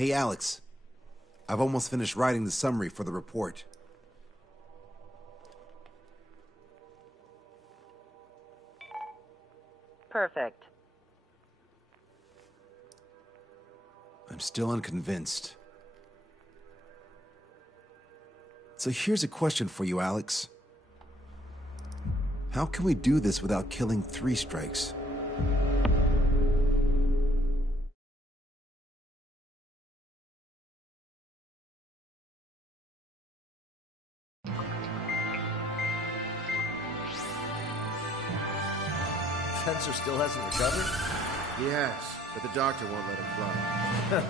Hey, Alex. I've almost finished writing the summary for the report. Perfect. I'm still unconvinced. So here's a question for you, Alex. How can we do this without killing 3 strikes? Fencer still hasn't recovered? Yes, but the doctor won't let him fly.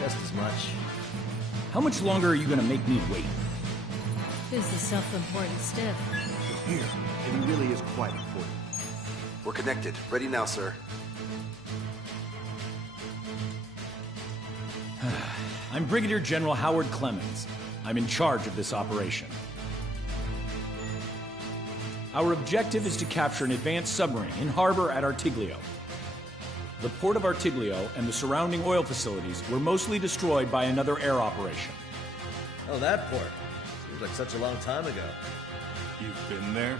Just as much. How much longer are you gonna make me wait? Who's the self-important stiff? Here, it really is quite important. We're connected. Ready now, sir. I'm Brigadier General Howard Clemens. I'm in charge of this operation. Our objective is to capture an advanced submarine in harbor at Artiglio. The port of Artiglio and the surrounding oil facilities were mostly destroyed by another air operation. Oh, that port. Seems like such a long time ago. You've been there?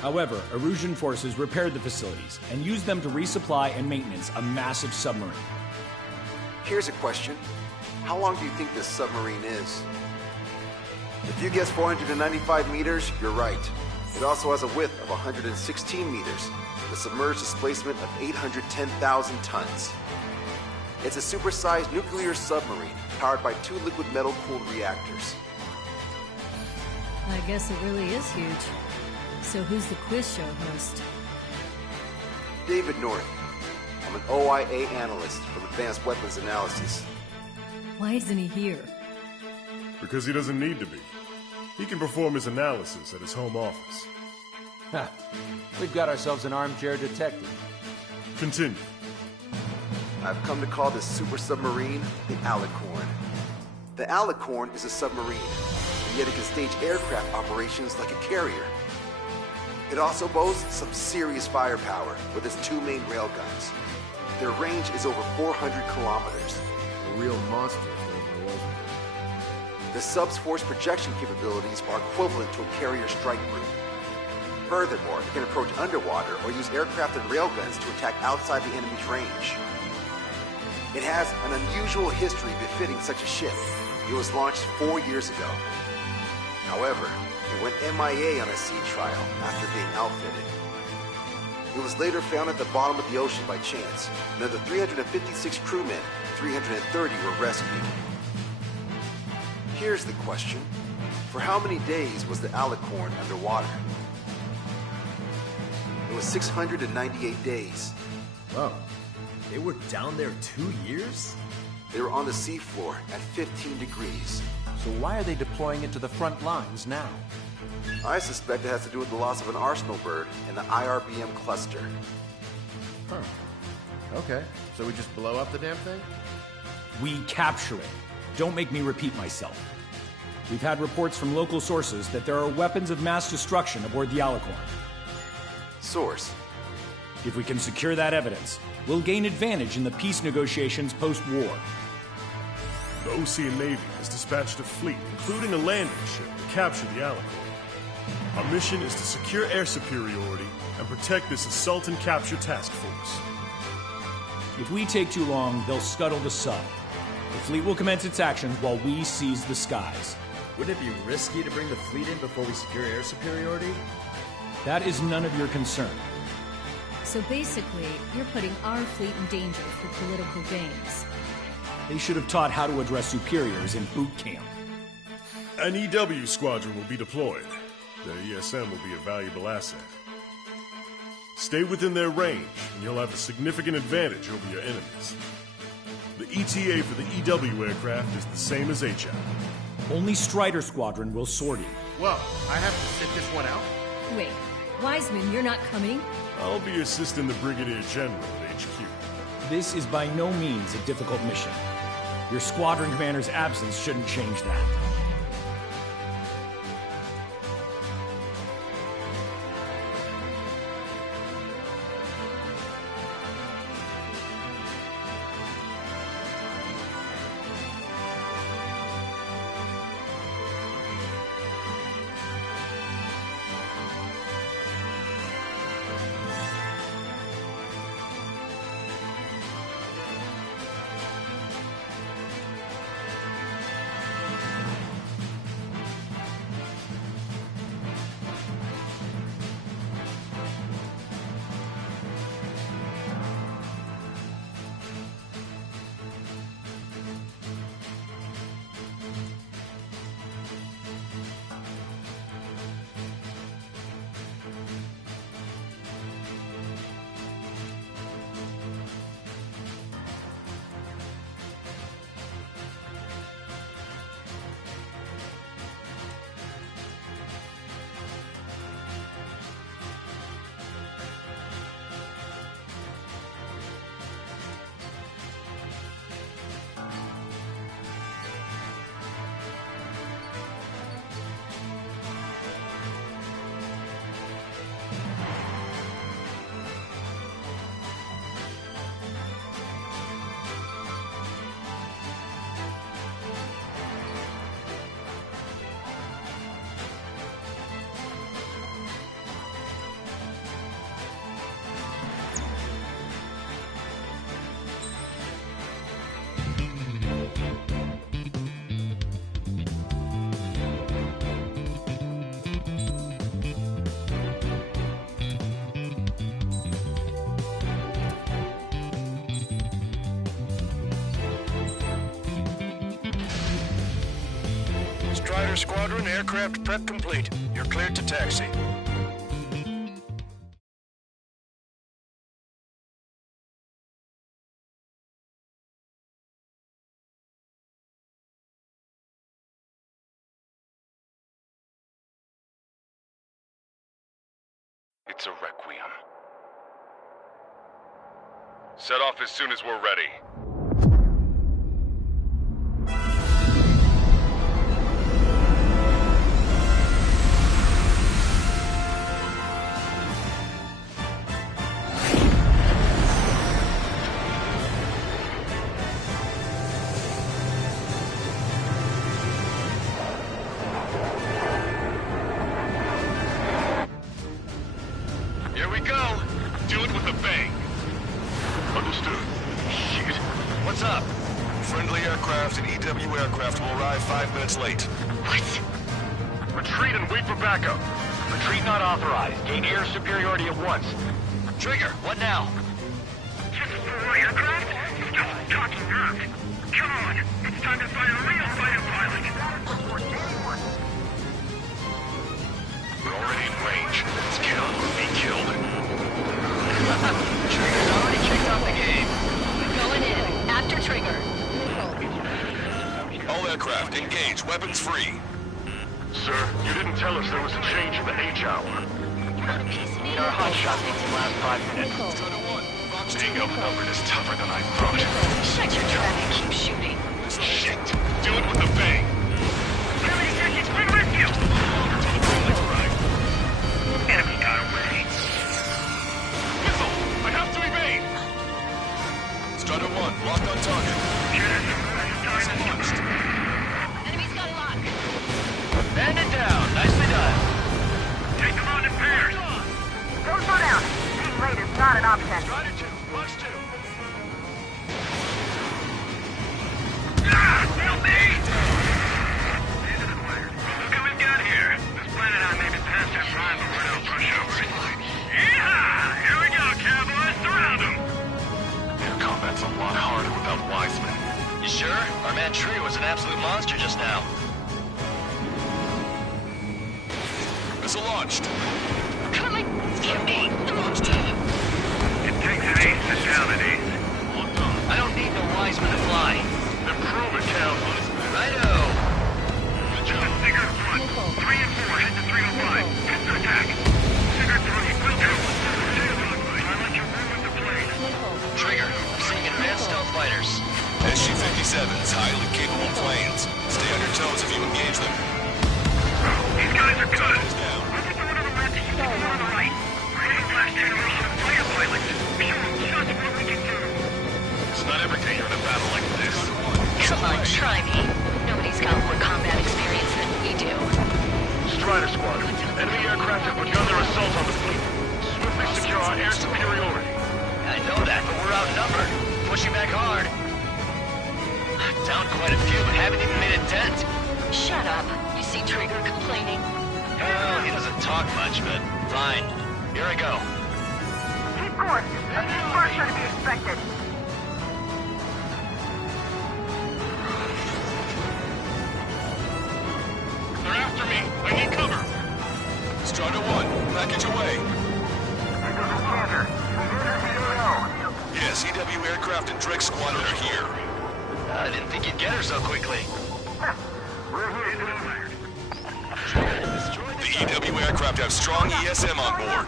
However, Erusian forces repaired the facilities and used them to resupply and maintenance a massive submarine. Here's a question. How long do you think this submarine is? If you guess 495 meters, you're right. It also has a width of 116 meters, with a submerged displacement of 810,000 tons. It's a supersized nuclear submarine powered by 2 liquid metal-cooled reactors. I guess it really is huge. So who's the quiz show host? David North. I'm an OIA analyst from Advanced Weapons Analysis. Why isn't he here? Because he doesn't need to be. He can perform his analysis at his home office. Ha! We've got ourselves an armchair detective. Continue. I've come to call this super submarine the Alicorn. The Alicorn is a submarine, and yet it can stage aircraft operations like a carrier. It also boasts some serious firepower with its 2 main railguns. Their range is over 400 kilometers. A real monster, wasn't it? The sub's force projection capabilities are equivalent to a carrier strike group. Furthermore, it can approach underwater or use aircraft and railguns to attack outside the enemy's range. It has an unusual history befitting such a ship. It was launched 4 years ago. However, it went MIA on a sea trial after being outfitted. It was later found at the bottom of the ocean by chance, and of the 356 crewmen, 330 were rescued. Here's the question. For how many days was the Alicorn underwater? It was 698 days. Whoa. They were down there 2 years? They were on the seafloor at 15 degrees. So why are they deploying it to the front lines now? I suspect it has to do with the loss of an arsenal bird in the IRBM cluster. Huh. Okay, so we just blow up the damn thing? We capture it. Don't make me repeat myself. We've had reports from local sources that there are weapons of mass destruction aboard the Alicorn. Source? If we can secure that evidence, we'll gain advantage in the peace negotiations post-war. The Ocean Navy has dispatched a fleet, including a landing ship, to capture the Alicorn. Our mission is to secure air superiority and protect this assault and capture task force. If we take too long, they'll scuttle the sub. The fleet will commence its actions while we seize the skies. Wouldn't it be risky to bring the fleet in before we secure air superiority? That is none of your concern. So basically, you're putting our fleet in danger for political gains. They should have taught how to address superiors in boot camp. An EW squadron will be deployed. Their ESM will be a valuable asset. Stay within their range, and you'll have a significant advantage over your enemies. The ETA for the EW aircraft is the same as HL. Only Strider Squadron will sortie. Well, I have to sit this one out? Wait, Wiseman, you're not coming? I'll be assisting the Brigadier General at HQ. This is by no means a difficult mission. Your squadron commander's absence shouldn't change that. Strider Squadron, aircraft prep complete. You're cleared to taxi. It's a requiem. Set off as soon as we're ready. Here we go. Do it with a bang. Understood. Shit. What's up? Friendly aircraft and EW aircraft will arrive 5 minutes late. What? Retreat and wait for backup. Retreat not authorized. Gain air superiority at once. Trigger, what now? Just for aircraft? It's just talking nerve. Come on, it's time to find a real fighter pilot. We're already in range. Let's kill or be killed. Trigger's already kicked off the game. Going in. After Trigger. All aircraft, engage. Weapons free. Sir, you didn't tell us there was a change in the H hour. Our hot shot needs to last 5 minutes. Staying outnumbered is tougher than I thought. Shut your trap and keep shooting. Shit. Do it with a bang. 70 seconds, we're with you! Enemy got away. Missile! I have to evade! Strider 1, locked on target. Enemy's got a lock. Man it down. Nicely done. Take them on in pairs. Don't slow down. Being late is not an option. Strider 2, Fox 2. Help me! End of the player. Look what we've got here. This planet I may be past our prime, but we're no pushovers. Yeehaw! Here we go, cowboys. Surround them! Air combat's a lot harder without Wiseman. You sure? Our man Tree was an absolute monster just now. Missile launched. Coming. Get me. It takes an ace to down an ace. I don't need no Wiseman to fly. Then prove it, cowboys. Righto. Sigurd 1, 3 and 4, head to 305. Hit the attack. Sigurd 3, will do. I'll let you room with the plane. Trigger, I'm seeing advanced stealth fighters. SG-57s, highly capable planes. Stay on your toes if you engage them. These guys are good. Down. I'll put the one on the left and you take the one on the right. We're hitting last generation of fighter pilots. Show them just what we can do. It's not every day you're in a battle like this. Come on, try me. Nobody's got more combat experience than we do. Strider Squadron, enemy aircraft have begun their assault on the fleet. Swiftly secure our air superiority. I know that, but we're outnumbered. Pushing back hard. Down quite a few, but haven't even made a dent. Shut up. You see Trigger complaining? Well, he doesn't talk much, but fine. Here I go. Keep course. A few sparks are to be expected. They're after me. I need cover. Strider 1, package away. Yes, EW aircraft and Drake Squadron are here. I didn't think you'd get her so quickly. We're here, The EW aircraft have strong ESM on board.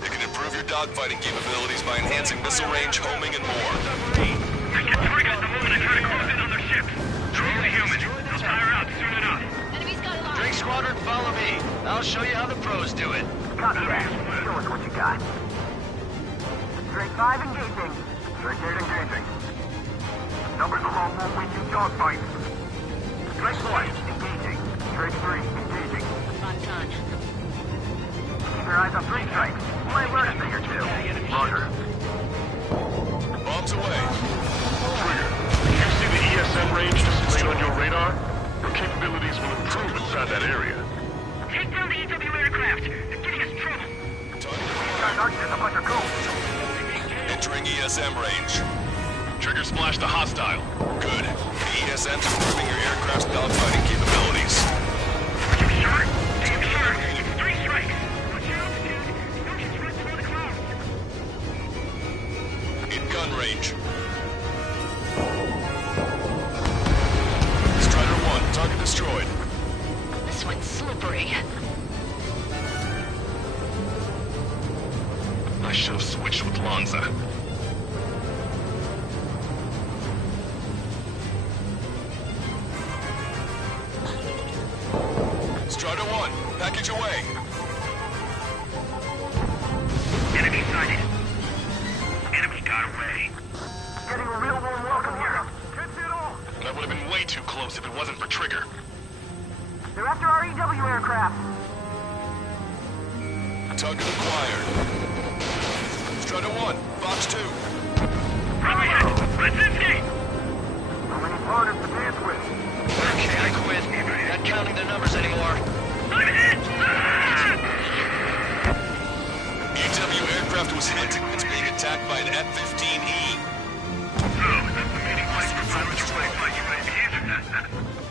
They can improve your dogfighting capabilities by enhancing missile range, homing, and more. I get triggers the moment I try to close in on their ships. They're only human. They'll tire out soon enough. Enemy's got a lock. Drake Squadron, follow me. I'll show you how the pros do it. Copy that. Show us what you got. Drake 5 engaging. Drake 8 engaging. Numbers alone won't win you dogfights. Drake 4 engaging. Drake 3 engaging. Locked on. Keep your eyes on 3 strikes. You might learn a thing or two. Roger. Bombs away. Trigger, you see the ESM range displayed on your radar? Your capabilities will improve inside that area. Take down the EW aircraft. They're getting us trouble. There's a bunch of gold. Entering ESM range. Trigger splash the hostile. Good. The ESM's improving your aircraft's dogfighting capabilities. gun range. Strider 1, target destroyed. This one's slippery. I should have switched with Lanza. Strider 1, package away. Enemy sighted. Enemy got away. Getting a real warm welcome here. Can't see it all. That would have been way too close if it wasn't for Trigger. They're after our EW aircraft. Target acquired. Strider 1, Fox 2. Brilliant! Brzezinski! How many partners to dance with? Okay, I quit. Not counting their numbers anymore. I'm hit! EW aircraft was hit. It's being attacked by an F-15E. So, that's the meeting place for pilots to play by UAVs?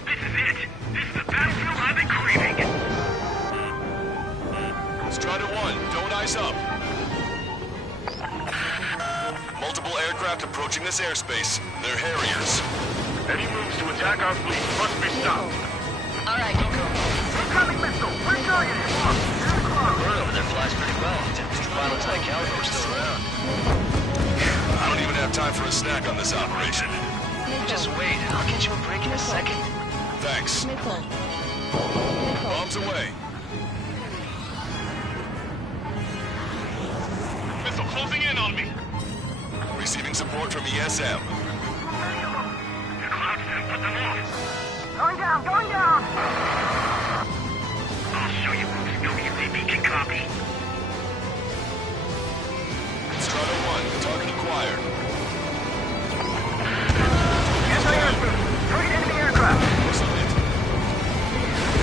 This is it! This is the battlefield I've been craving! Strider 1, don't ice up. Multiple aircraft approaching this airspace. They're Harriers. Any moves to attack our fleet must be stopped. All right, go. Incoming missile! We're going! Bird over there flies pretty well. Pilots like Calico are still around. I don't even have time for a snack on this operation. Just wait. I'll get you a break in a second. Thanks. Bombs away. Missile closing in on me! Receiving support from ESM. The clouds have put them off! Going down! Going down! I'll show you who's no UAV can copy. Strider 1, target acquired. Target enemy aircraft! Missile hit.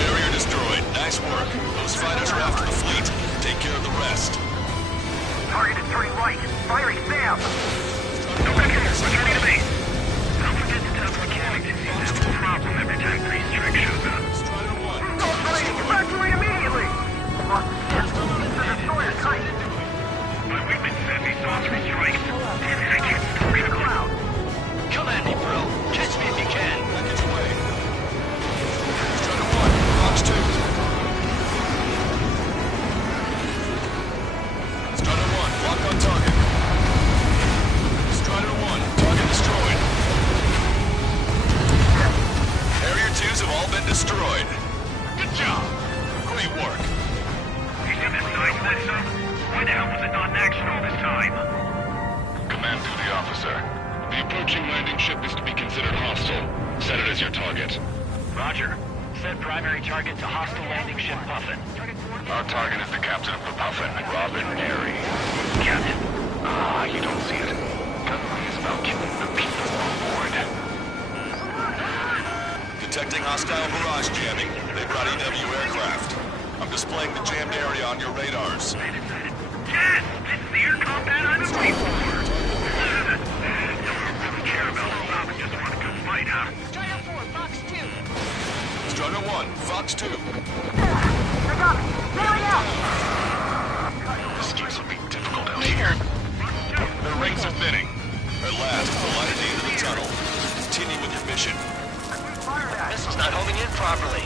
Barrier destroyed. Nice work. Those fighters are after the fleet. Take care of the rest. Target is turning right. Firing Sam! No controls, returning to base. Don't forget to tell the mechanics if he's having a problem every time Priest Trick shows up. Strider 1. Evacuate immediately! Lost the ship. The destroyer's tight. My weapon says he saw 3 strikes. Damn it, I can't stalk the cloud. Come at me, bro. Catch me if you can. Package away. Strider 1, Fox 2. Strider 1, lock on target. Strider 1, target destroyed. Harrier 2s have all been destroyed. Good job. Great work. You see this size mess-up? Why the hell was it not in action all this time? Command duty officer. The approaching landing ship is to be considered hostile. Set it as your target. Roger. Set primary target to hostile landing ship Puffin. Our target is the captain of the Puffin, Robin Airy. Captain. Ah, you don't see it. Gunnery is about killing the people on board. Detecting hostile barrage jamming. They brought EW aircraft. I'm displaying the jammed area on your radars. Yes! This is the air combat I've been waiting for! Don't really care about stop and just want a good fight, huh? Strider 4, Fox 2. Strider 1, Fox 2. They got me! Bailing out! This keeps will be difficult out here. The ranks are thinning. At last, the light at the end of the tunnel. Continue with your mission. Missile's not homing in properly.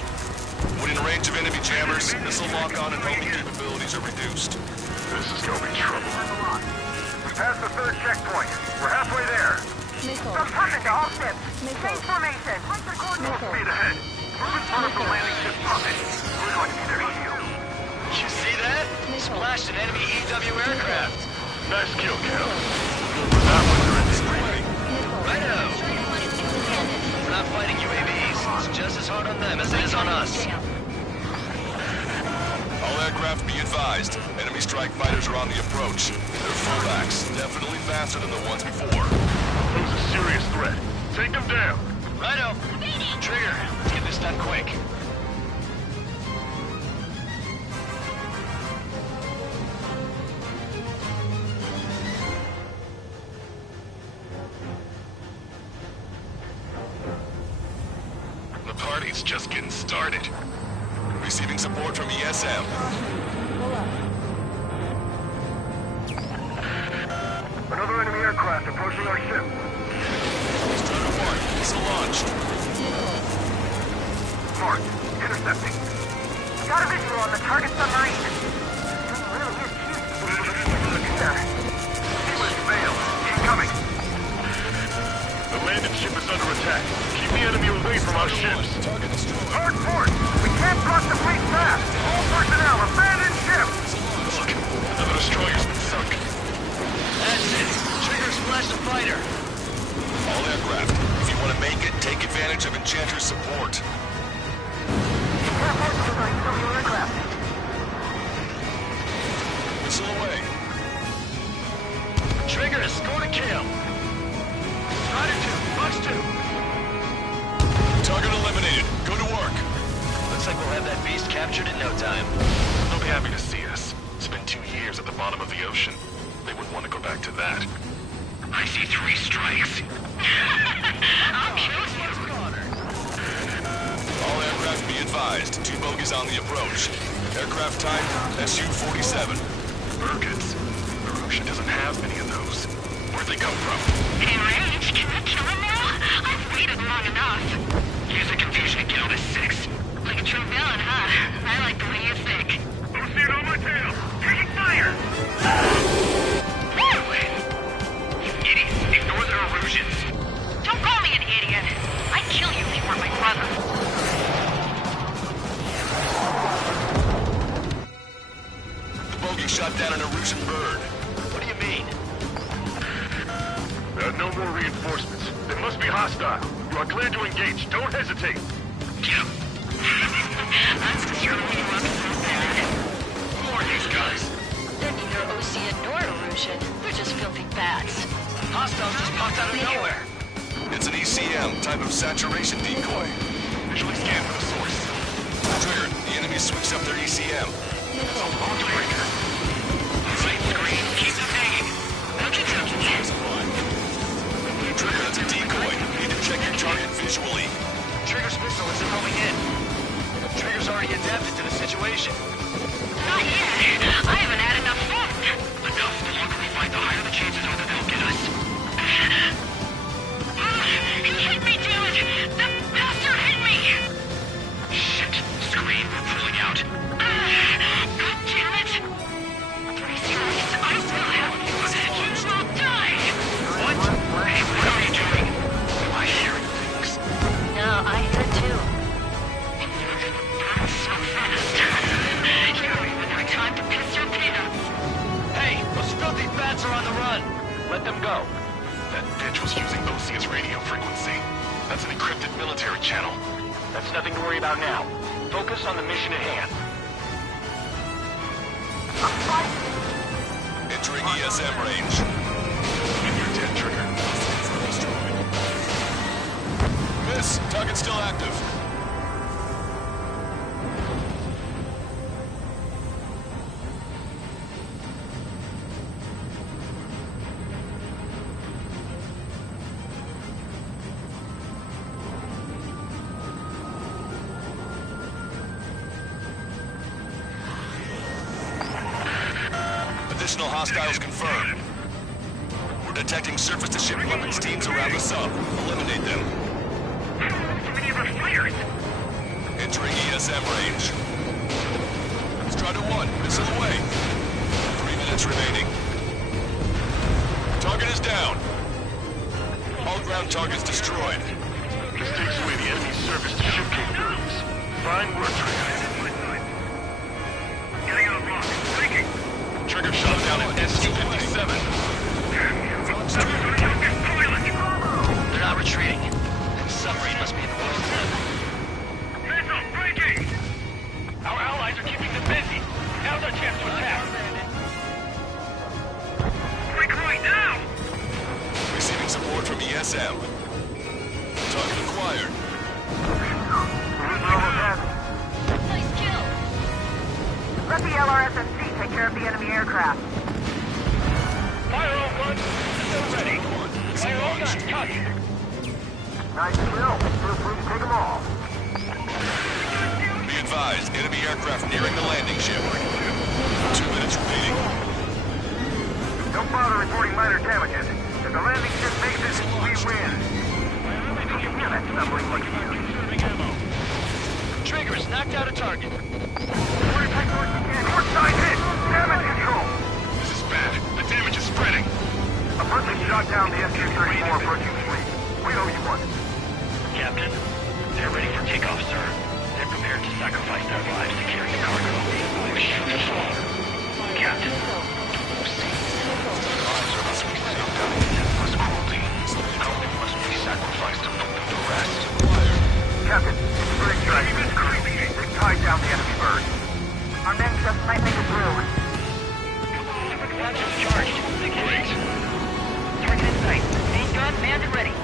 When in range of enemy jammers, missile lock-on and homing capabilities are reduced. This is gonna be trouble. We passed the 3rd checkpoint. We're halfway there. From Puffin to all ships. Change formation. Full speed ahead. We're in front of the landing ship Puffin. We're going to be their shield. You see that? Splashed an enemy EW aircraft. Nice kill, Cal. That one's in this way. Righto. We're not fighting UAVs. It's just as hard on them as it is on us. All aircraft be advised. Enemy strike fighters are on the approach. They're fullbacks, definitely faster than the ones before. Pose a serious threat. Take them down. Righto. Trigger. Let's get this done quick. The party's just getting started. Receiving support from ESM. Another enemy aircraft. aircraft approaching our ship. Strider 1, missile launched. Mark, intercepting. Got a visual on the target submarine. Really is huge. Seaman's failed. Incoming. The landed ship is under attack. Keep the enemy away from our ships. Target destroyed. Hard port. We can't cross the fleet fast. All personnel, abandon ship. Look, another destroyer's been sunk. That's it. Trigger splashed a fighter. All aircraft, if you want to make it, take advantage of Enchanter's support. Missile away. Trigger, score to kill. Strider 2, Fox 2. Target eliminated. Go to work. Looks like we'll have that beast captured in no time. They'll be happy to see us. It's been 2 years at the bottom of the ocean. They wouldn't want to go back to that. I see 3 strikes. I'll kill you. All aircraft be advised. 2 bogies on the approach. Aircraft type SU-47. Birkins. Marusha doesn't have many of those. Where'd they come from? Hey, Rage, can I kill him now? I've waited long enough. Use the confusion to get on a 6. Like a true villain, huh? I like the way you think. I'm seeing on my tail. Taking fire. You idiots, ignore their illusions. Don't call me an idiot. I'd kill you if you weren't my brother. The bogey shot down an Erusian bird. What do you mean? There are no more reinforcements. They must be hostile. You are cleared to engage. Don't hesitate. Yeah. I'm sure we look so bad. Who are these guys? They're neither Osean nor Erusian. They're just filthy bats. Hostiles just popped out of nowhere. It's an ECM, type of saturation decoy. Visually scan for the source. Trigger, the enemy switched up their ECM. It's a launch breaker. Right screen, keep it hanging. Okay. Trigger, that's a decoy. You need to check your target visually. Trigger's missile isn't coming in. Trigger's already adapted to the situation. Not yet. I haven't had enough fun. Enough. The longer we fight, the higher the chances are that they'll get us. He hit me, damn it! The bastard hit me! Shit. Screen, we're pulling out. God damn it! Pretty serious. I still have you. You will die! What? Hey, what are you doing? Am I hearing things? No, I heard too. So fast. You don't even have time to piss your peanuts. Hey, those filthy bats are on the run. Let them go. That bitch was using Osea's radio frequency. That's an encrypted military channel. That's nothing to worry about now. Focus on the mission at hand. Entering ESM range. You're dead, Trigger. Miss, target still active. Additional hostiles confirmed. We're detecting surface-to-ship weapons teams around the sub. Eliminate them. So many of our fighters. Entering ESM range. Strider 1, missile away. 3 minutes remaining. Target is down. All ground targets destroyed. This takes away the enemy's surface-to-ship capabilities. Fine work, Trigger. Getting on the block. Breaking. Trigger shot down an SU-57. They're not retreating. The submarine must be in the water. Missile breaking. Our allies are keeping them busy. Now's our chance to attack. Break right now. Receiving support from ESM. Target acquired. Nice kill. Let the LRSMC take care of the enemy aircraft. Fire all guns. Still ready. Fire all guns. Touch. Nice kill. Feel free to take them all. Be advised, enemy aircraft nearing the landing ship. 2 minutes remaining. Don't bother reporting minor damages. The If the landing ship makes it, we win. You can hear that submarine like here. Trigger's knocked out a target. Port side hit! Damage control! This is bad. The damage is spreading. A person shot down the SU-34 approaching fleet. We owe you one. Captain, they're ready for takeoff, sir. They're prepared to sacrifice their lives to carry the cargo. Captain. Their lives are must be saved out of senseless cruelty. How they must be sacrificed to fulfill the rest. Captain, bird strike. They've tied down the enemy bird. Our men just might make it through. Captain's charged. Great. Target in sight. Main gun manned and ready.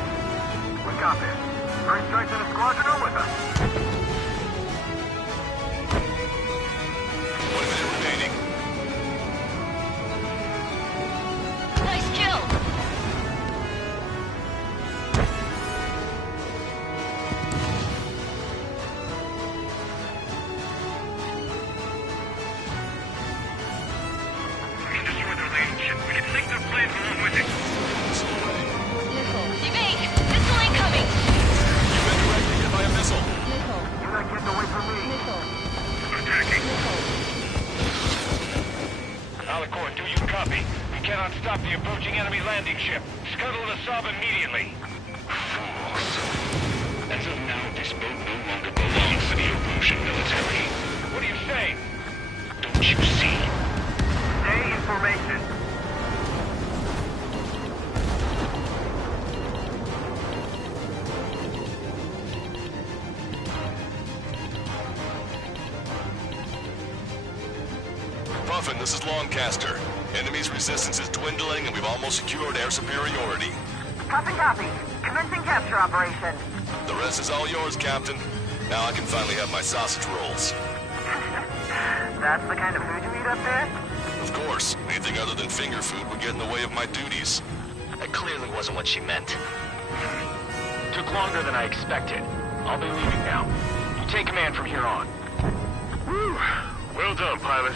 We got this. Bird strikes in a squadron are with us. 1 minute remaining. Nice kill! We can destroy their landing ship. We can sink their planes along with it. Evade! Missile incoming! You've been directed hit by a missile. You're not getting away from me. Attacking. Alicorn, do you copy? We cannot stop the approaching enemy landing ship. Scuttle the sub immediately. Fools. As of now, this boat no longer belongs to the Ocean military. What are you saying? Don't you see? Stay in formation. Puffin, this is Longcaster. Enemy's resistance is dwindling and we've almost secured air superiority. Copy. Commencing capture operation. The rest is all yours, Captain. Now I can finally have my sausage rolls. That's the kind of food you eat up there? Of course, anything other than finger food would get in the way of my duties. That clearly wasn't what she meant. Took longer than I expected. I'll be leaving now. You take command from here on. Whew. Well done, pilot.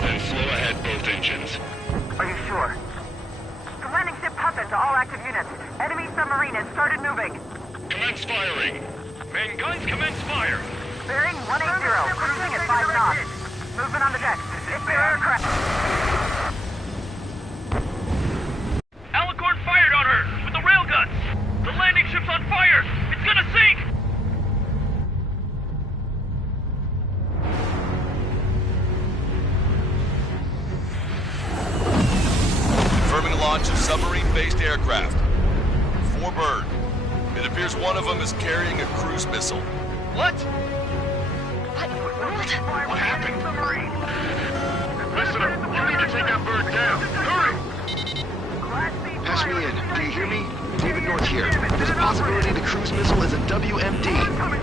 Then slow ahead both engines. Are you sure? The landing ship Puffin to all active units. Enemy submarine has started moving. Commence firing. Main guns commence fire. Bearing 180, cruising at 5 knots. Movement on the deck. It's their aircraft. Alicorn fired on her with the railguns. The landing ship's on fire. It's gonna sink. Confirming launch of submarine-based aircraft. 4 bird. It appears one of them is carrying a cruise missile. What? What happened? Listen up. You need to take that bird down. Hurry! Pass me in. Do you hear me? David North here. There's a possibility the cruise missile is a WMD.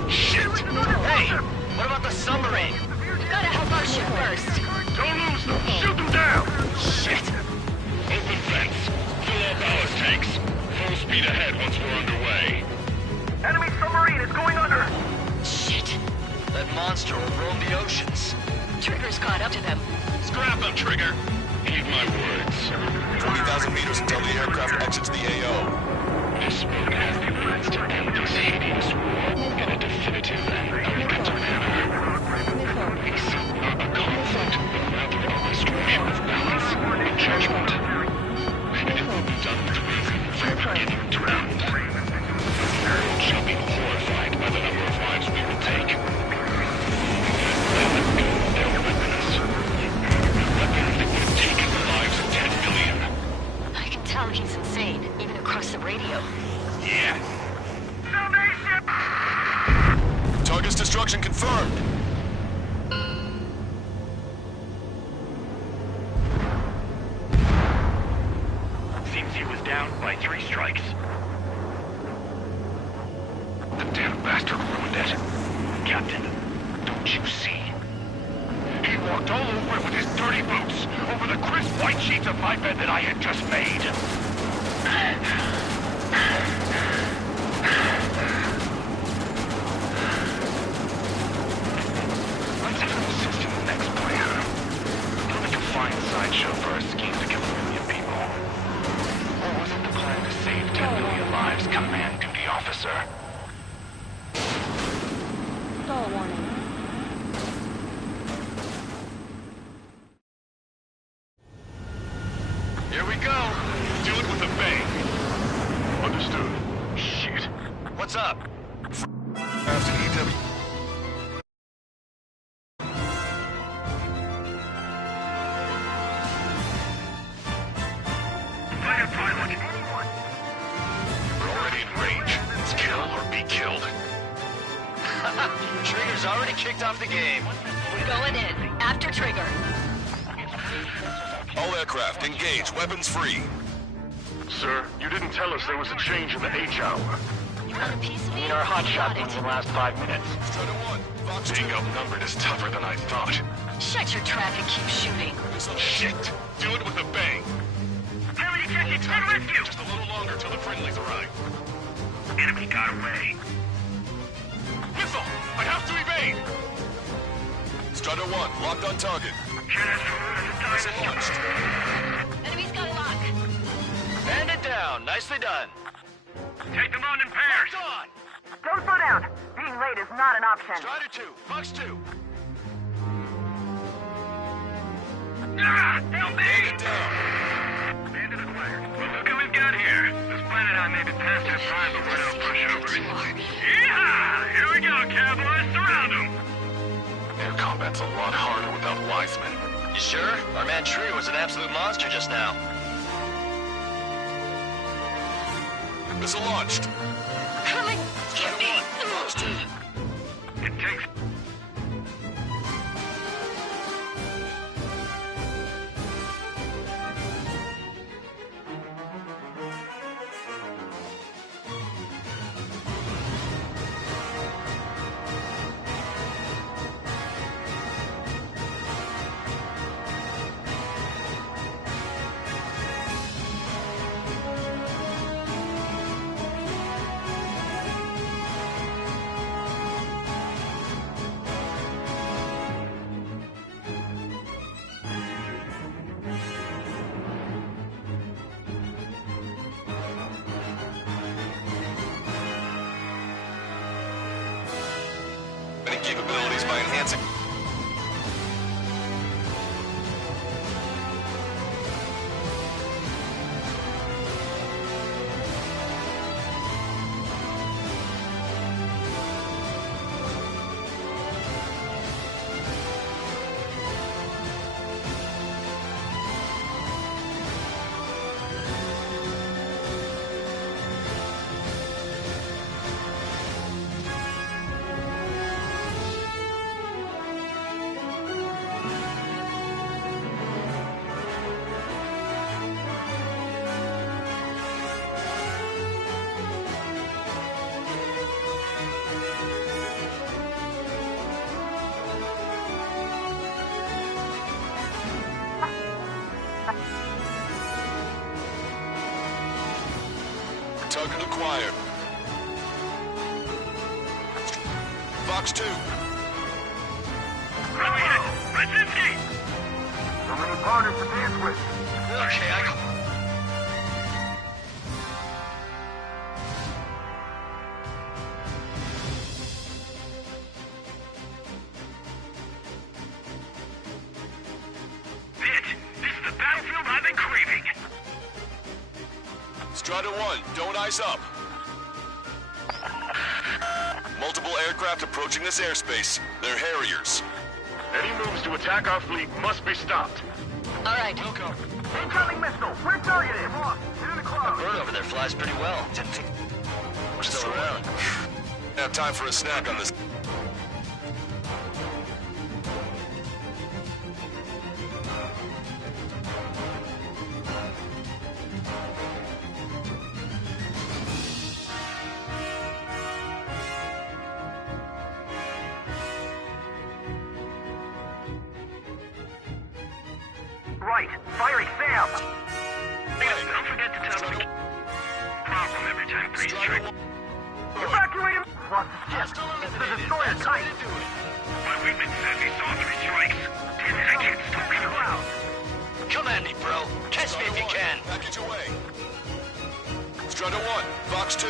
Shit! Hey! What about the submarine? We gotta help our ship first. Don't lose them. Shoot them down. Shit! Open fence. Fill all ballast tanks. Full speed ahead once we're underway. Enemy submarine is going under. Shit. That monster will roam the oceans. Trigger's caught up to them. Scrap them, Trigger. Heed my words. 20,000 meters until the aircraft exits the AO. This boat has the words to end this hideous war in a definitive and elegant manner. Peace, not a conflict, but rather a restoration of balance and judgment. And it will be done with reason from beginning to end. The world shall be horrified by the number of lives we will take. Let them go of their weapons. Weapons that would have taken the lives of 10 million. I can tell he's insane, even across the radio. Yeah. Target's destruction confirmed. Seems he was down by 3 strikes. The damn bastard ruined it. Captain, Don't you see? He walked all over it with his dirty boots, over the crisp white sheets of my bed that I had just made. Let's have an assist in the next plan. It'll make a fine sideshow for our scheme to kill him. Command duty officer. Stall warning. Here we go. Do it with a bang. Understood. Shit. What's up? After EW. Fighter pilot. We're already in range. It's kill or be killed. Trigger's already kicked off the game. We're going in. After Trigger. All aircraft, engage. Weapons free. Sir, you didn't tell us there was a change in the H hour. You want a piece of me? Need our hot shot Got wins it. the last 5 minutes. Strider 1. Fox being outnumbered is tougher than I thought. Shut your trap and keep shooting. Shit. Do it with a bang. Enemy detected. Send rescue. Just a little longer till the friendlies arrive. Enemy got away. Missile! I have to evade! Strider 1, locked on target. Missile launched. Enemy's got a lock. And it down. Nicely done. Take them on in pairs. On. Don't slow down. Being late is not an option. Strider 2. Fox 2. Ah, help me! Get down. Bandit acquired. Well, look who we've got here. This planet I may be past our prime, but we're no pushover. Yeehaw! Here we go, cowboys. Surround them. Air combat's a lot harder without Wiseman. You sure? Our man Tree was an absolute monster just now. Missile launched. Come and get me. Fox 2. It takes... Capabilities by enhancing. Target acquired. Fox 2. Brzezinski! So many partners to dance with. Okay, This is the battlefield I've been craving. Strider 1, don't ice up. Multiple aircraft approaching this airspace. They're Harriers. Any moves to attack our fleet must be stopped. All right. We'll go. Incoming missile. We're targeted. Come on. Get in the The cloud. bird over there flies pretty well. Didn't think we're still around. Have time for a snack on this. Right. Firing Sam. Don't forget to tell them. Problem every time Three's trick. Evacuate him. Lost the ship. It's the destroyer type. My weakness says he saw 3 strikes. Damn it, I can't stop it around. Come at me, bro. Catch me if you can. Package away. Strutter 1, Fox 2.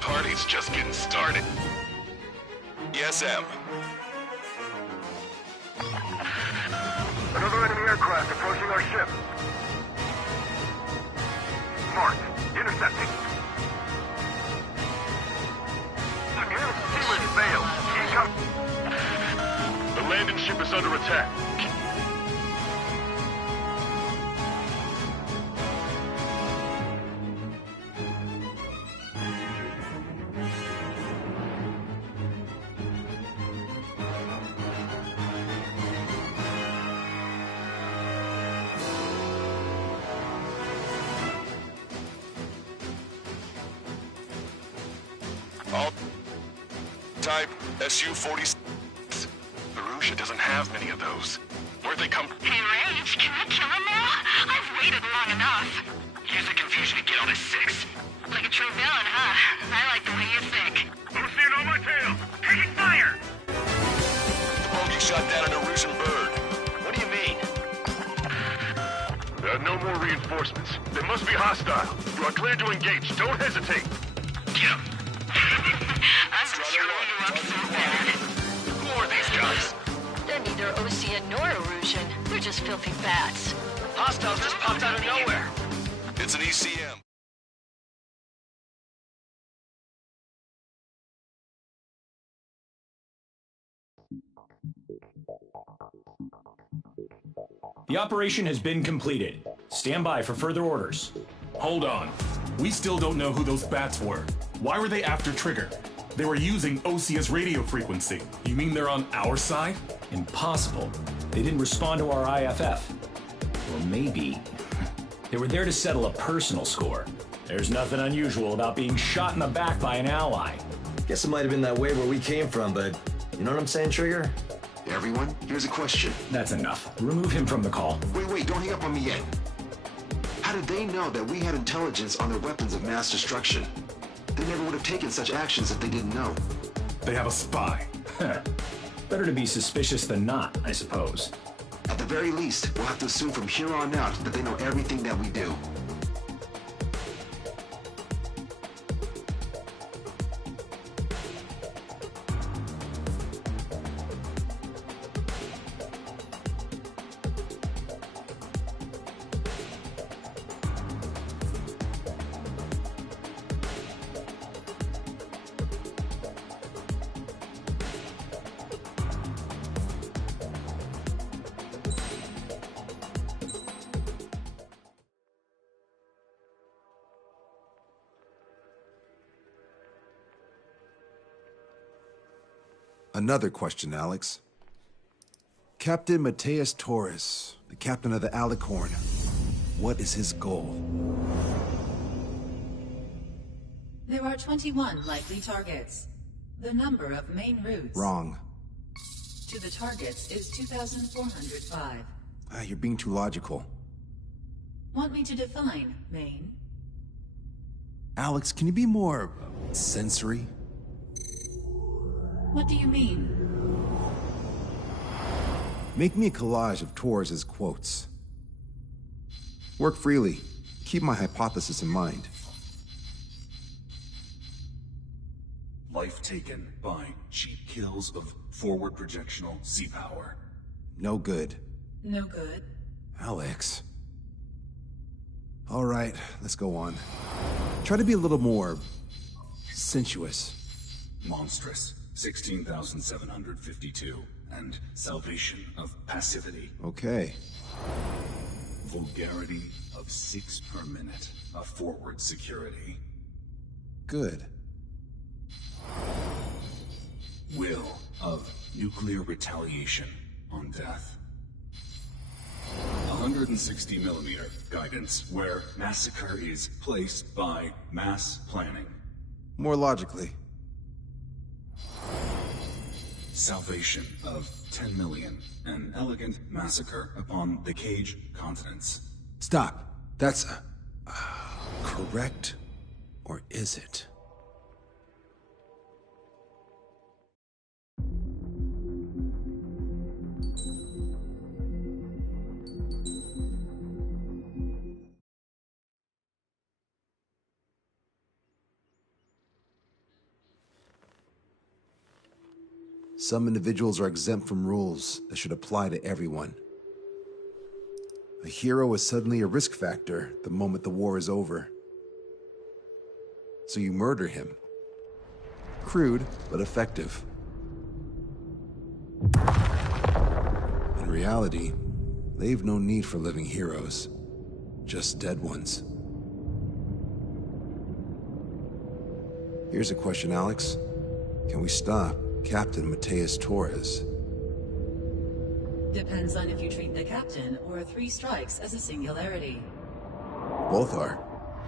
Party's just getting started. Yes, M. Another enemy aircraft approaching our ship. Marked. Intercepting. Again, seaman failed. The landing ship is under attack. All type SU-46. Arusha doesn't have many of those. Where'd they come from? Hey, Rage, can I kill him now? I've waited long enough. Use the confusion to get on his 6. Like a true villain, huh? I like the way you think. Who's seeing on my tail? Taking fire! The bogey shot down an Arusian bird. What do you mean? There are no more reinforcements. They must be hostile. You are clear to engage. Don't hesitate. Get him. I'm screwing you up so bad. Who are these guys? They're neither Osean nor Erusian. They're just filthy bats. Hostiles just popped out of nowhere. It's an ECM. The operation has been completed. Stand by for further orders. Hold on. We still don't know who those bats were. Why were they after Trigger? They were using Osea's radio frequency. You mean they're on our side? Impossible. They didn't respond to our IFF. Or maybe they were there to settle a personal score. There's nothing unusual about being shot in the back by an ally. Guess it might have been that way where we came from, but you know what I'm saying, Trigger? Everyone, here's a question. That's enough. Remove him from the call. Wait, don't hang up on me yet. How did they know that we had intelligence on their weapons of mass destruction? They never would have taken such actions if they didn't know. They have a spy. Better to be suspicious than not, I suppose. At the very least, we'll have to assume from here on out that they know everything that we do. Another question, Alex. Captain Mateus Torres, the captain of the Alicorn. What is his goal? There are 21 likely targets. The number of main routes Wrong. to the targets is 2,405. You're being too logical. Want me to define main? Alex, can you be more sensory? What do you mean? Make me a collage of Torres's quotes. Work freely. Keep my hypothesis in mind. Life taken by cheap kills of forward projectional sea power. No good. No good. Alex. All right, let's go on. Try to be a little more sensuous. Monstrous, 16,752. And salvation of passivity. Okay. Vulgarity of 6 per minute of forward security. Good. Will of nuclear retaliation on death. 160mm guidance where massacre is placed by mass planning. More logically. Salvation of 10 million. An elegant massacre upon the Cage continents. Stop. That's correct, or is it? Some individuals are exempt from rules that should apply to everyone. A hero is suddenly a risk factor the moment the war is over. So you murder him. Crude, but effective. In reality, they've no need for living heroes, just dead ones. Here's a question, Alex. Can we stop Captain Mateus Torres? Depends on if you treat the captain or 3 strikes as a singularity. Both are.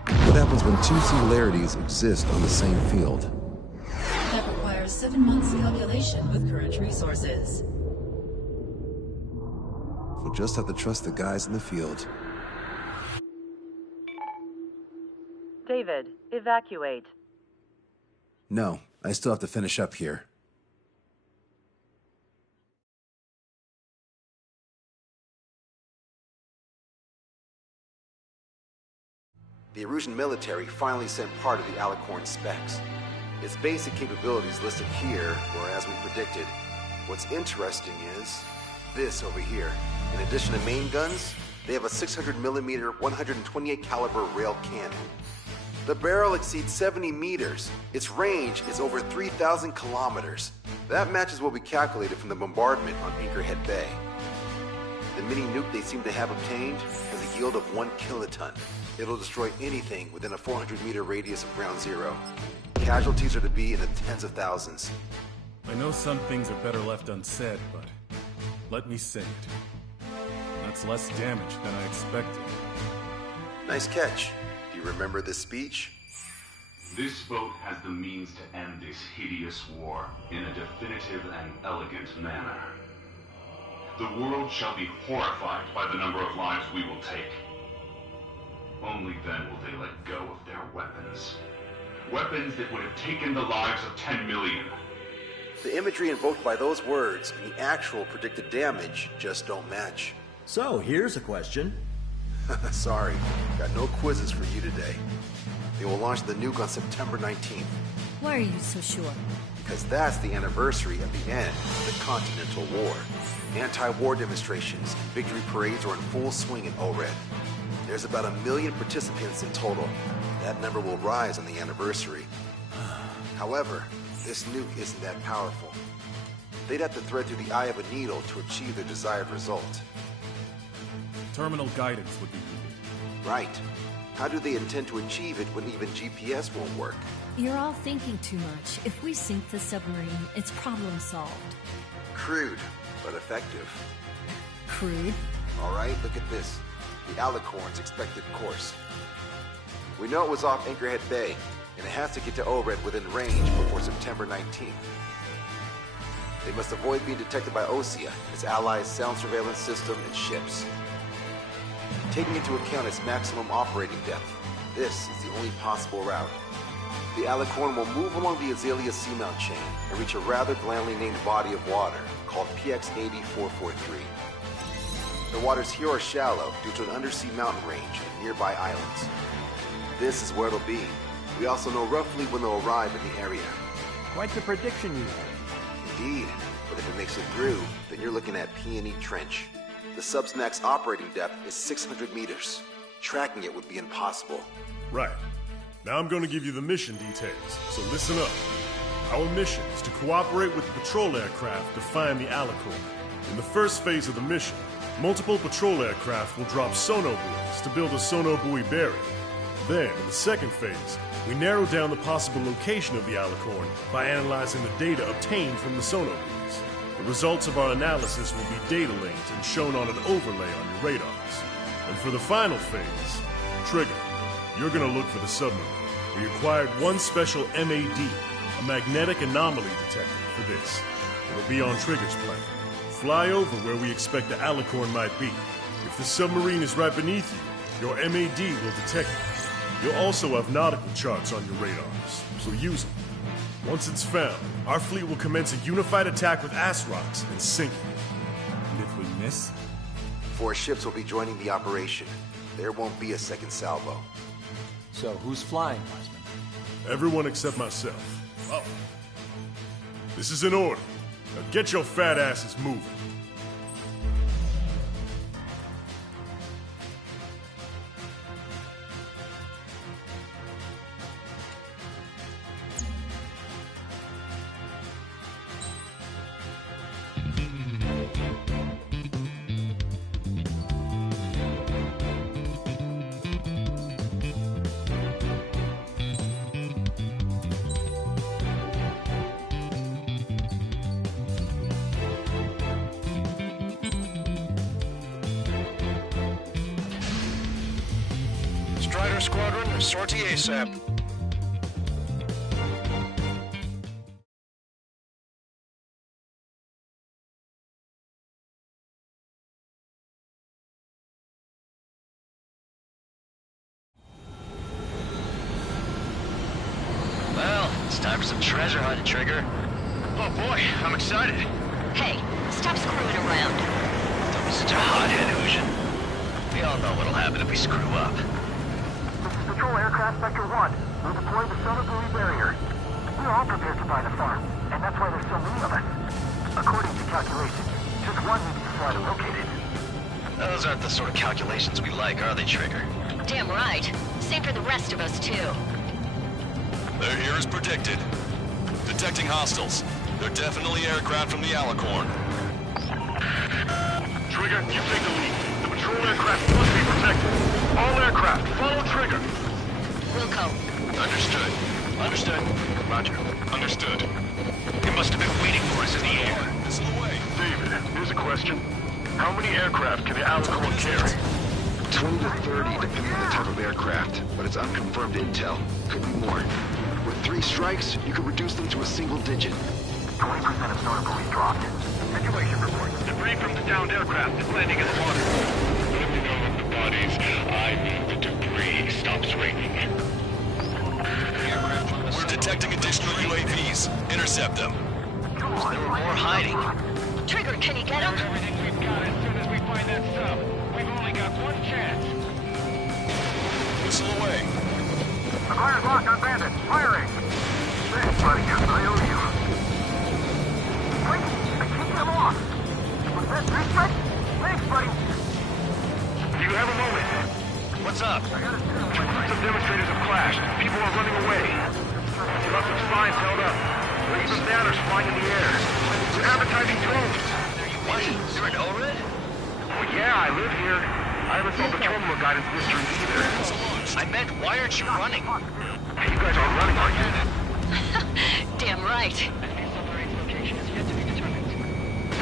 What happens when 2 singularities exist on the same field? That requires 7 months calculation with current resources. We'll just have to trust the guys in the field. David, evacuate. No, I still have to finish up here. The Erusian military finally sent part of the Alicorn specs. Its basic capabilities listed here were as we predicted. What's interesting is this over here. In addition to main guns, they have a 600mm 128 caliber rail cannon. The barrel exceeds 70 meters. Its range is over 3,000 kilometers. That matches what we calculated from the bombardment on Anchorhead Bay. The mini nuke they seem to have obtained has a yield of 1 kiloton. It'll destroy anything within a 400-meter radius of ground zero. Casualties are to be in the tens of thousands. I know some things are better left unsaid, but let me say it. That's less damage than I expected. Nice catch. Do you remember this speech? This boat has the means to end this hideous war in a definitive and elegant manner. The world shall be horrified by the number of lives we will take. Only then will they let go of their weapons. Weapons that would have taken the lives of 10 million. The imagery invoked by those words and the actual predicted damage just don't match. So, here's a question. Sorry, got no quizzes for you today. They will launch the nuke on September 19th. Why are you so sure? Because that's the anniversary of the end of the Continental War. Anti-war demonstrations and victory parades are in full swing in ORED. There's about 1 million participants in total. That number will rise on the anniversary. However, this nuke isn't that powerful. They'd have to thread through the eye of a needle to achieve their desired result. Terminal guidance would be needed. Right. How do they intend to achieve it when even GPS won't work? You're all thinking too much. If we sink the submarine, it's problem solved. Crude, but effective. Crude? All right, look at this. The Alicorn's expected course. We know it was off Anchorhead Bay, and it has to get to ORED within range before September 19th. They must avoid being detected by OSEA, its allies' sound surveillance system, and ships. Taking into account its maximum operating depth, this is the only possible route. The Alicorn will move along the Azalea seamount chain and reach a rather blandly named body of water called PX-8443. The waters here are shallow due to an undersea mountain range and nearby islands. This is where it'll be. We also know roughly when they'll arrive in the area. Quite the prediction you have. Indeed, but if it makes it through, then you're looking at Peony Trench. The sub's max operating depth is 600 meters. Tracking it would be impossible. Right. Now I'm going to give you the mission details, so listen up. Our mission is to cooperate with the patrol aircraft to find the Alicorn. In the first phase of the mission, multiple patrol aircraft will drop sono buoys to build a sono buoy barrier. Then, in the second phase, we narrow down the possible location of the Alicorn by analyzing the data obtained from the sono buoys. The results of our analysis will be data linked and shown on an overlay on your radars. And for the final phase, Trigger, you're gonna look for the submarine. We acquired one special MAD, a magnetic anomaly detector, for this. It'll be on Trigger's plane. Fly over where we expect the Alicorn might be. If the submarine is right beneath you, your MAD will detect it. You'll also have nautical charts on your radars, so use them. Once it's found, our fleet will commence a unified attack with ass rocks and sink it. And if we miss? 4 ships will be joining the operation. There won't be a second salvo. So who's flying, Wiseman? Everyone except myself. Oh. This is an order. Now get your fat asses moving. Strider Squadron, sortie ASAP. Well, it's time for some treasure hunting, Trigger. Oh boy, I'm excited. Hey, stop screwing around. Don't be such a hothead, Ocean. We all know what'll happen if we screw up. This is Patrol Aircraft Sector 1. We'll deploy the sono buoy barrier. We're all prepared to buy the farm, and that's why there's so many of us. According to calculations, just one needs to fly to locate it. Those aren't the sort of calculations we like, are they, Trigger? Damn right. Same for the rest of us, too. They're here as predicted. Detecting hostiles. They're definitely aircraft from the Alicorn. Trigger, you take the lead. The patrol aircraft must be protected. All aircraft, follow Trigger. Wilco. Understood. Understood. Roger. Understood. They must have been waiting for us in the air. Missile away. David, here's a question. How many aircraft can the Alicorn carry? 20 to 30, depending on the type of aircraft, but it's unconfirmed intel. Could be more. With 3 strikes, you could reduce them to a single digit. 20% of sono buoys dropped. Situation report. Debris from the downed aircraft is landing in the water. Let me know with the bodies. I mean the debris stops raining. We're detecting additional UAVs. Intercept them. There were more hiding. Trigger, can you get him? Everything we've got as soon as we find that sub. We've only got one chance. Whistle away. Acquired lock on bandit. Firing. Thanks, buddy. I owe you. Wait, I kicked them off. Was that 3 strikes? Thanks, buddy. Do you have a moment? What's up? Two groups of demonstrators have clashed. People are running away. You got some signs held up. There are even banners flying in the air. They're advertising drones. What? You're an ORID? Well, yeah, I live here. I haven't seen the terminal guidance mysteries either. I meant, why aren't you running? Hey, you guys aren't running, are you? Damn right.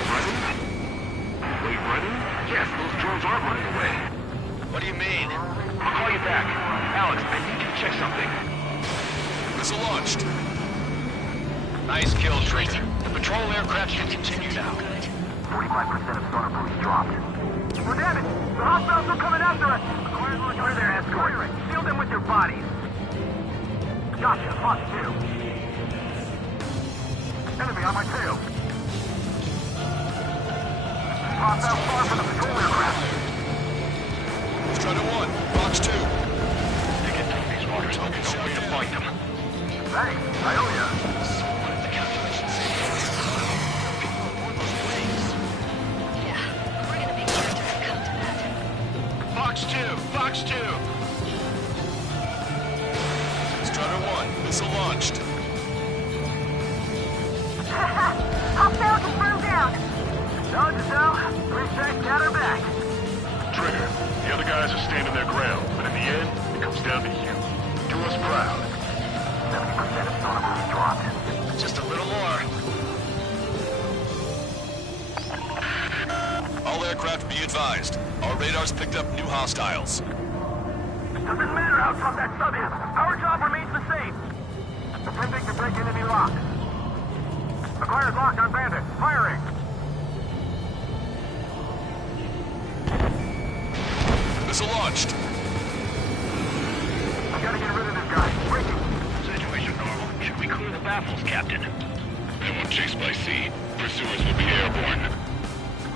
Running? Wait, running? Yes, those drones are running away. What do you mean? I'll call you back. Alex, I need you to check something. Missile launched. Nice kill, Trigger. The patrol aircraft should continue now. 45% of sono buoys dropped. We're damaged. The hostiles are coming after us. Acquired launch where they're escorting. Shield them with your bodies. Gotcha. Fox 2. Enemy on my tail. Hostile far from the patrol aircraft. Strider 1, Fox 2. They get through these waters. There's no way to fight them. Thanks. I owe ya. Told you so. Reset, got her back. Trigger, the other guys are standing their ground, but in the end, it comes down to you. Do us proud. 70% of sonar dropped. Just a little more. All aircraft be advised. Our radars picked up new hostiles. Doesn't matter how tough that sub is. Our job remains the same. Attempting to break enemy lock. Acquired lock on bandit. Firing. Missile launched. I gotta get rid of this guy. Breaking. Situation normal. Should we clear the baffles, Captain? They won't chase by sea. Pursuers will be airborne.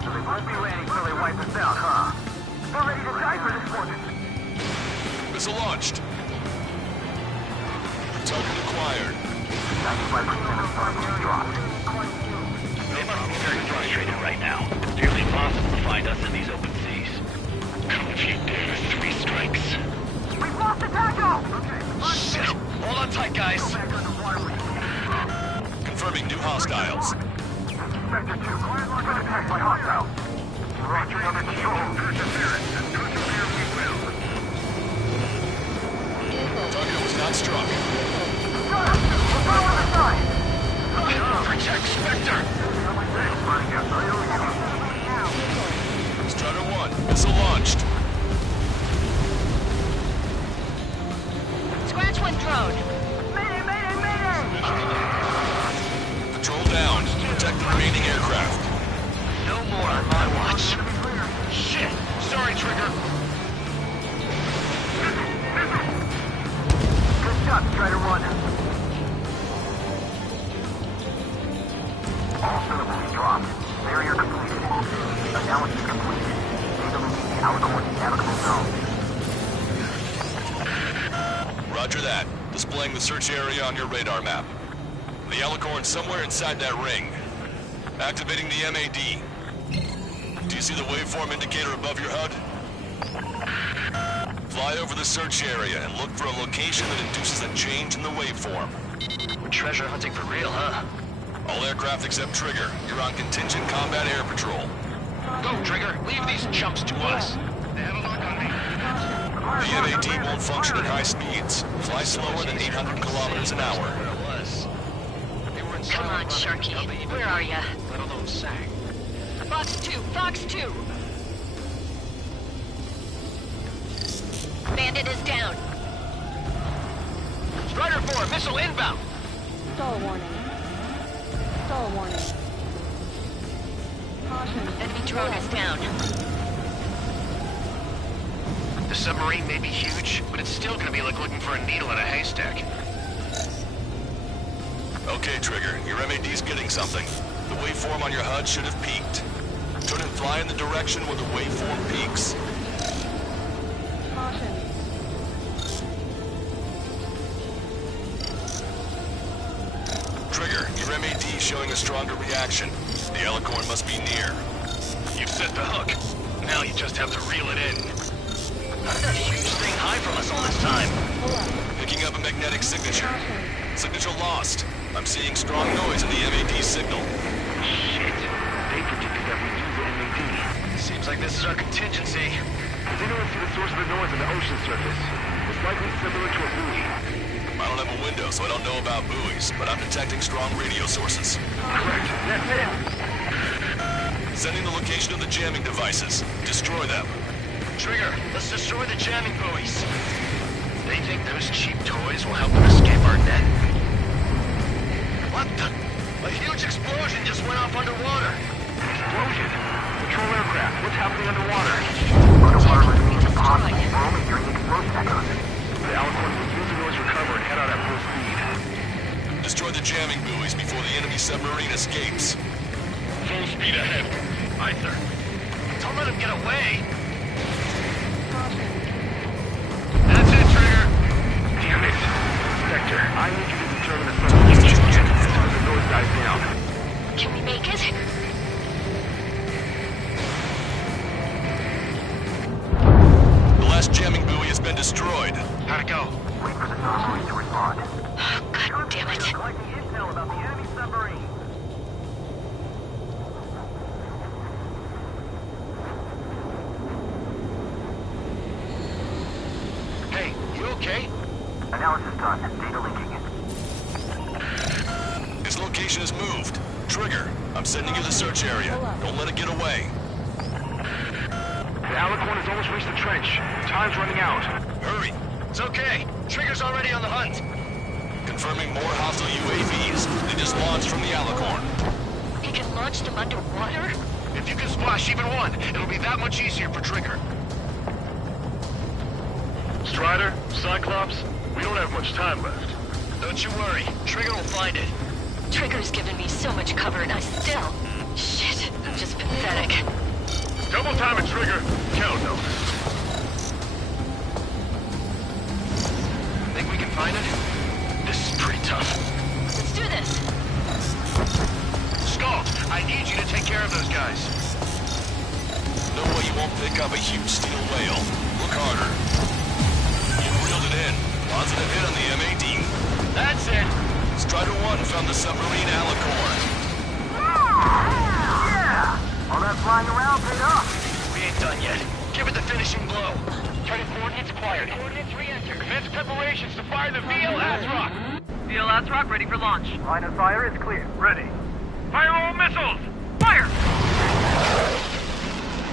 So they won't be landing till they wipe us out, huh? They're ready to die for this one. Missile launched. Target acquired. 95% of sonar dropped. They must be very frustrated right now. It's nearly impossible to find us in these open seas. Come if you dare, 3 strikes. We've lost the tackle! Okay. Shit! Hold on tight, guys. Confirming new hostiles. Sector 2, been attacked by hostiles. Roger, under control. Perseverance, and persevere we will. Target was not struck. We're following the side! Protect Spectre! Strider 1, missile launched. Scratch one drone. Mayday, mayday, mayday! Patrol down. Protect the remaining aircraft. No more on my watch. Shit! Sorry, Trigger. Good shot, Strider 1. All syllables dropped. Barrier completed. Analysis completed. AWD Alicorn navigable zone. Roger that. Displaying the search area on your radar map. The Alicorn somewhere inside that ring. Activating the MAD. Do you see the waveform indicator above your HUD? Fly over the search area and look for a location that induces a change in the waveform. Treasure hunting for real, huh? All aircraft except Trigger. You're on contingent combat air patrol. Go, Trigger. Leave these chumps to us. They have a lock on me. The MAD won't function at high speeds. Fly slower than 800 kilometers an hour. Come on, Sharky. Where are ya? Let alone sang. Fox 2, Fox 2. Bandit is down. Strider 4, missile inbound. Stall warning. Stall warning. Caution. Enemy drone is down. The submarine may be huge, but it's still gonna be like looking for a needle in a haystack. Okay, Trigger, your MAD's getting something. The waveform on your HUD should have peaked. Turn and fly in the direction where the waveform peaks. Caution. Trigger, your MAD's showing a stronger reaction. The Alicorn must be near. You've set the hook. Now you just have to reel it in. How did that huge thing hide from us all this time? Picking up a magnetic signature. Signature lost. I'm seeing strong noise in the MAD signal. Shit. They predicted that we'd use the MAD. Seems like this is our contingency. Does anyone see the source of the noise on the ocean surface? It's likely similar to a buoy. I don't have a window, so I don't know about buoys, but I'm detecting strong radio sources. Correct. That's it. Sending the location of the jamming devices. Destroy them. Trigger, let's destroy the jamming buoys. They think those cheap toys will help them escape our net. What the? A huge explosion just went off underwater. Explosion? Patrol aircraft, what's happening underwater? Underwater machines are pausing. We're only hearing explosion echoes. The Alicorn will use the noise recover and head out at full speed. Destroy the jamming buoys before the enemy submarine escapes. Full speed ahead. Aye, sir. Don't let him get away. That's it, Trigger. Damn it. Spectre, I need you to determine the submarine again as soon as the noise dies down. Can we make it? The last jamming buoy has been destroyed. How'd it go? Wait for the submarine to respond. God damn it. Collecting intel about the enemy submarine. station has moved. Trigger, I'm sending you the search area. Don't let it get away. The Alicorn has almost reached the trench. Time's running out. Hurry. It's okay. Trigger's already on the hunt. Confirming more hostile UAVs. They just launched from the Alicorn. He can launch them underwater? If you can splash even one, it'll be that much easier for Trigger. Strider, Cyclops, we don't have much time left. Don't you worry. Trigger will find it. Trigger's given me so much cover and I still... Shit, I'm just pathetic. Double time it, Trigger. Count no. Think we can find it? This is pretty tough. Let's do this. Skull, I need you to take care of those guys. No way you won't pick up a huge steel whale. Look harder. You reeled it in. Positive hit on the MAD. That's it. Strider 1 found the submarine Alicorn. Yeah! All that flying around paid off. We ain't done yet. Give it the finishing blow. Target coordinates acquired. Coordinates re-enter. Commence preparations to fire the VL Azrock. VL Azrock ready for launch. Line of fire is clear. Ready. Fire all missiles! Fire!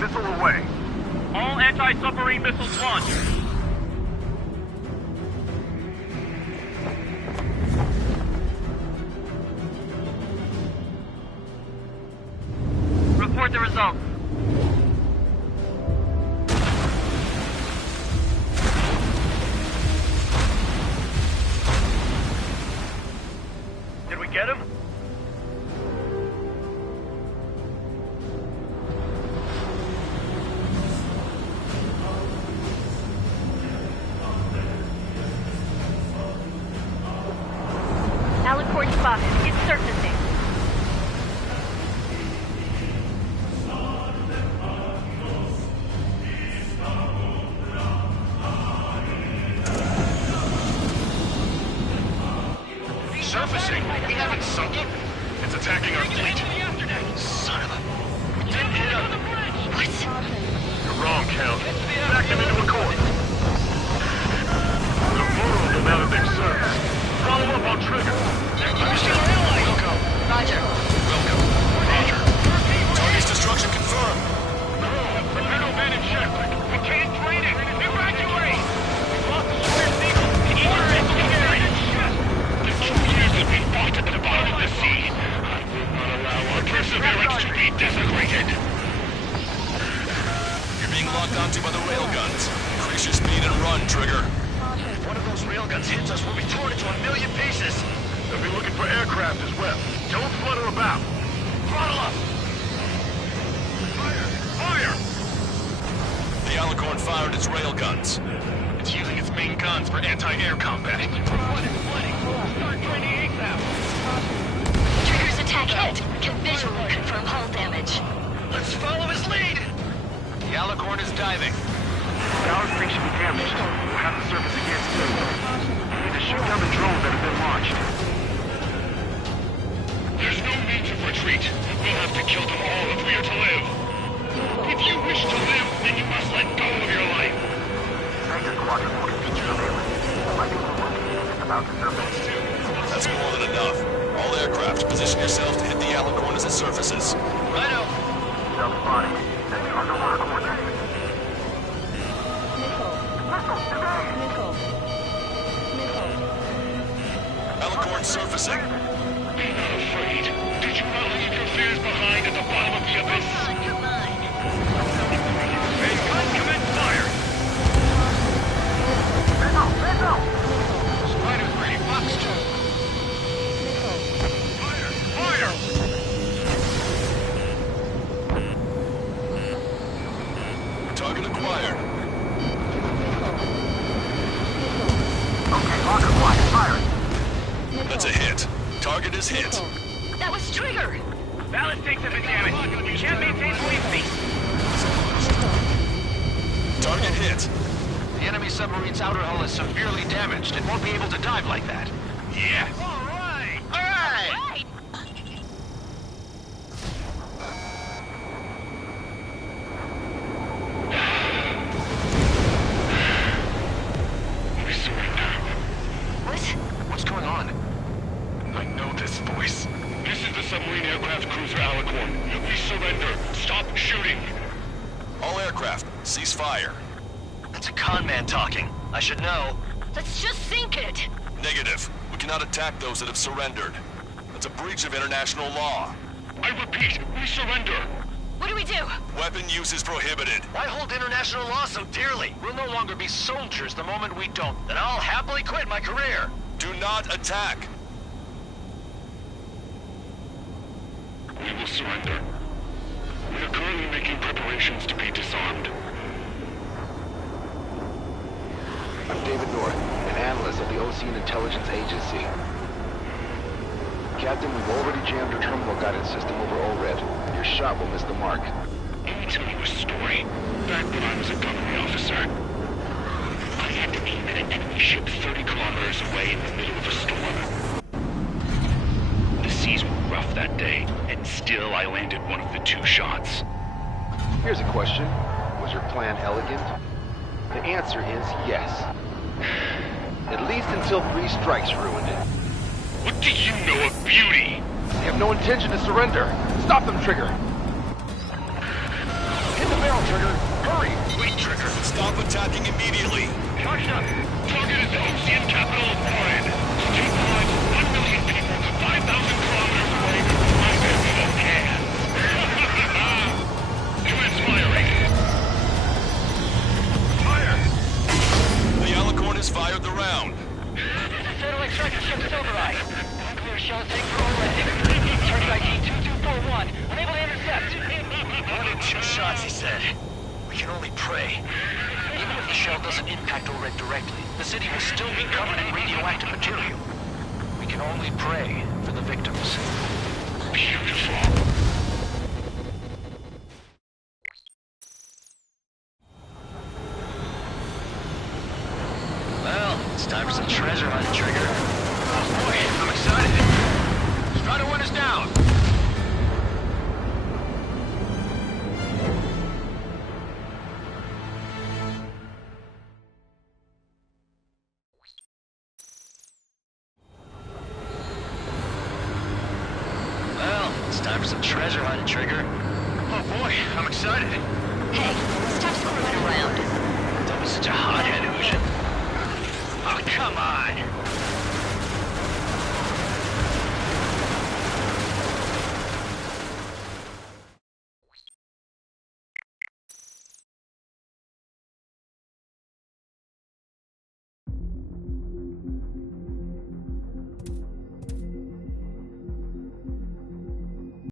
Missile away. All anti-submarine missiles launched. Report the results. Did we get him? Alicorn spotted. It's surfacing. Surfacing? We haven't sunk it? It's attacking our fleet. Son of a... We didn't hit him. What? You're wrong, Count. Back them into a course. They're vulnerable now that they've surfaced. Follow up on Trigger. Understood. Wilco. Roger. Welcome. Roger. Target's destruction confirmed. Torpedo man in check. We can't drain it. Evacuate! We lost the Super Eagle. Order is scary. The 2 years that we fought at the bottom of the sea. I will not allow our perseverance to be desecrated. You're being locked onto by the railguns. Increase your speed and run, Trigger. If one of those railguns hits us, we'll be torn into a million pieces. They'll be looking for aircraft as well. Don't flutter about. Throttle up! Fire! The Alicorn fired its railguns. It's using its main guns for anti-air combat. Start training ASAP. Trigger's attack hit. Can visually confirm hull damage. Let's follow his lead! The Alicorn is diving. Power station damaged. We'll have to surface again soon. We need to shoot down the drones that have been launched. There's no means of retreat. We'll have to kill them all if we are to live. If you wish to live, then you must let go of your life. Tiger Squadron will continue surveillance. I think the location is about to surface. That's more than enough. All aircraft, position yourselves to hit the Alicorn as it surfaces. Righto. Self-spotting. That's underwater coordinates. Alicorn surfacing. Be not afraid. Did you not leave your fears behind at the bottom of the abyss? Come on. And gun commence fire! Spider 3, Fox 2. Fire! Target acquired. Okay, locker flight. Fire. That's a hit. Target is hit. That was Trigger. Ballast tanks have been damaged. We can't maintain wave speed. Target hit. The enemy submarine's outer hull is severely damaged. It won't be able to dive like that. Yes! All right! All right! We surrender. What? What's going on? I know this voice. This submarine aircraft cruiser Alicorn. We surrender. Stop shooting. All aircraft, cease fire. That's a con man talking. I should know. Let's just sink it. Negative. We cannot attack those that have surrendered. That's a breach of international law. I repeat, we surrender. What do we do? Weapon use is prohibited. Why hold international law so dearly? We'll no longer be soldiers the moment we don't. Then I'll happily quit my career. Do not attack. We will surrender. We are currently making preparations to be disarmed. I'm David North, an analyst at the Ocean Intelligence Agency. Captain, we've already jammed your terminal guidance system over ORED. Your shot will miss the mark. Let me tell you a story. Back when I was a gunnery officer, I had to aim at an enemy ship 30 kilometers away in the middle of a storm. The seas were rough that day, and still I landed one of the 2 shots. Here's a question. Was your plan elegant? The answer is yes. At least until 3 strikes ruined it. What do you know of beauty? We have no intention to surrender. Stop them, Trigger. Hit the barrel, Trigger. Hurry. Wait, Trigger. Stop attacking immediately. Charge up. Target is the Ocean capital of Oregon. State lines 1 million people 5,000 kilometers away. I bet we don't care. Transpiring. Fire! The Alicorn has fired the round. Satellite striker ship is override. Nuclear shells take for landing. Target ID 2241. Unable to intercept. 1 in 2 shots, he said. We can only pray. Even if the shell doesn't impact ORED directly, the city will still be covered in radioactive material. We can only pray for the victims. Beautiful. Well, it's time for some treasure hunting, Trigger. Oh boy, I'm excited. Let's try to win us down. Well, it's time for some treasure hunting, Trigger. Oh boy, I'm excited. Hey, stop screwing around. Don't be such a hothead, Ocean. Oh, come on.